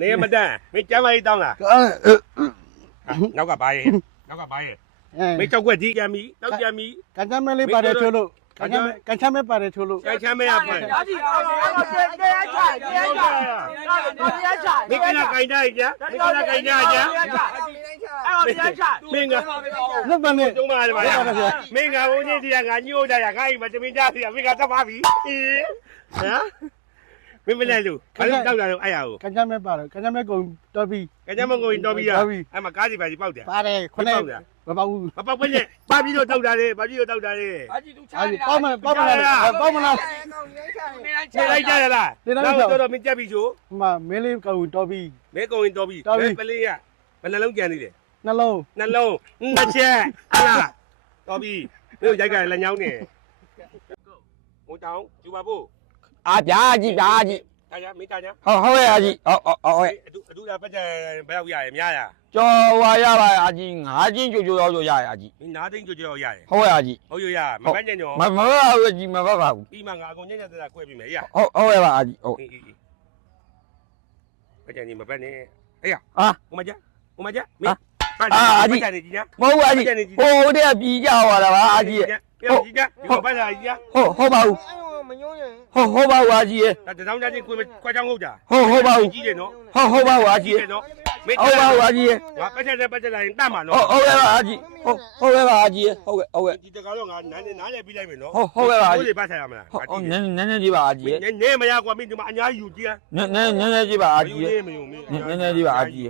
နေမတန်မင်းကျမ်းမကြီးတောင်းလားနောက်ကဘာရဲ့မင်းကြောက်ွက်ကြီးကြမ်းပြီတောက်ကြမ်းပြီ ကန်ချမ်းမဲလေးပါတယ်ချိုးလို့ကန်ချမ်းမဲပါတယ်ချိုးလို့ ကျမ်းမဲရပါမင်းကလာကင်ได้ကြမင်းကလာကင်ได้ကြမင်းက လွတ်ပါနဲ့ ကျုံးပါလေဗျာမင်းကဘုန်းကြီးတရားငါညှို့ကြရငါ့အိမ်မှာတမင်ကြစီမင်းကသတ်ပါပြီဟမ်မင်းမလဲလို့ဘာလို့တောက်တာလို့အဲ့ရကို ကန်ချမ်းမဲပါတယ်ကန်ချမ်းမဲကုန်တော်ပြီ ကြမ်းမကိုရင်တော်ပြီလားအဲ့မှာကားစီပါစီပေါက်တယ် ပါတယ်ခုနကမပေါ့ဘူး မပေါက်ဘဲနဲ့ပါပြီးတော့တောက်တာလေပါပြီးတော့တောက်တာလေ ပေါ့မလား ခြေလိုက်ကြရလားတော့မင်းကြက်ပြီချို့ ဟိုမှာမဲလေးကုန်တော်ပြီ မဲကုံရင်တော်ပြီပလေးရဘယ်နှလုံးကြံသေးတယ် နှလုံး နှစ်ချက်ဟာလားတော်ပြီမင်းရိုက်ကလက်ညောင်းနေဟိုတောင်းယူပါဖို့ အားပြားကြီး တာကြမင်းတာကြ ဟုတ်ရဲ့အာကြီးဟုတ် အတူတာပတ်ကြဘယ်ရောက်ရရများရ ကျော်ဟွာရပါအာကြီး5ချင်းကြိုရောက်ရရအာကြီး မင်းနားသိန်းကြွရောက်ရတယ် ဟုတ်ရဲ့အာကြီး ဟုတ်ရမပတ်ညံ့ညော မပါဘူးကြီးမပါပါဘူး ပြီးမှငါအကုန်ညံ့ညံ့သက်ကွဲပြီမယ်ရ ဟုတ်ရဲ့ပါအာကြီးဟုတ် ပတ်ကြံကြီးမပတ်နဲ့အေးရ အာ ဟိုမှာကြမင်းပတ်ကြံနေကြီးညာ မဟုတ်အာကြီးဟိုတဲ့ပြီးကြသွားတာပါအာကြီး ပြောကြီးကြဒီပတ်ကြကြီး ဟုတ်ပါဘူးဟုတ်ပါဘူးအာကြီး ဒါတောင်းကြချင်းခွဲချောင်းဟုတ်တာ ဟုတ်ပါဘူး ကြီးတယ်နော် ဟုတ်ပါဘူးအာကြီး နော် ဟုတ်ပါဘူးအာကြီး ငါပတ်ကြလာရင်တတ်မှာနော် ဟုတ်ရဲ့ပါအာကြီးဟုတ်ရဲ့ပါအာကြီးဟုတ်ရဲ့ ဒီတကားတော့ငါနားလဲပြီးလိုက်မယ်နော် ဟုတ်ရဲ့ပါအာကြီး ကိုယ်ပတ်ထားရမလား ဟုတ်နည်းကြီးပါအာကြီး နေမရကွာမင်းဒီမှာအများကြီးယူကြည့် နည်းကြီးပါအာကြီး မယုံမင်း နည်းကြီးပါအာကြီး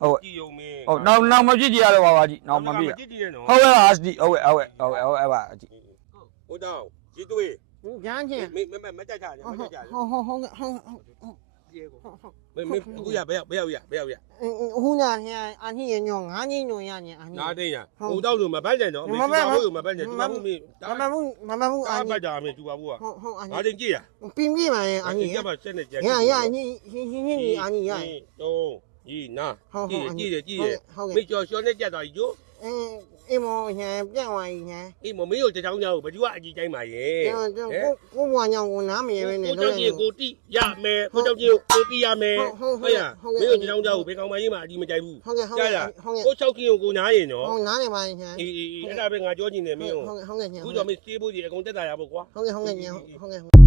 ဟုတ် ကြည့်ယုံမင်း ဟုတ်နောက်မဖြစ်ကြရတော့ပါအာကြီးနောက်မဖြစ် ကြည့်တည်နော် ဟုတ်ရဲ့ပါအာကြီးဟုတ်ရဲ့ပါအာကြီး ဟိုတောင်းကြီးတွေး ရမ်းချင်း မင်းမကြိုက်ကြတယ်မကြိုက်ကြတယ် ဟုတ်မင်းအခုရဘယ်ရောက်ရ ဟိုညာညာအဟိရညောငါးညညရညာအဟိ နားသိညာဟိုတောက်လို့မပတ်ကြနော်မင်းမပတ်ကြသူကမင်း မဘူးအဟိ ပတ်ကြမင်းသူကဘူးက ဟုတ်အဟိ ငါသိကြည့်ရ ပြင်းပြပါရဲ့အဟိ ရပါဆက်နေကြ ရအဟိအဟိအဟိ နာ ဟုတ် ကြည့်တယ် ဟုတ် မင်းကျော်ရှောနေကြသွားကြီးကျိုး အေးမောညာပြန့်သွားကြီးညာ အေးမမင်းတို့တချောင်းကြောက်ဘယ်သူကအကြီးတိုင်းပါရဲ့ ကိုဘွားညောင်းကိုနားမရပဲနဲ့ ကိုတောက်ကြီးကိုတိရမယ်ကိုတောက်ကြီးကိုတိရမယ်ဟုတ်ရမင်းတို့တချောင်းကြောက်ဘယ်ကောင်မကြီးမှအကြီးမကြိုက်ဘူး ဟုတ်ကဲ့ ကိုချောက်ကြီးကိုနားရင်နော် ဟုတ်နားနေပါညာ အေးအဲ့ဒါပဲငါပြောချင်တယ်မင်း ဟုတ်ကဲ့ညာ ခုတော့မင်းစေးဖို့ကြီးအကုန်တက်တာရပေါ့ကွာ ဟုတ်ကဲ့ညာဟုတ်ကဲ့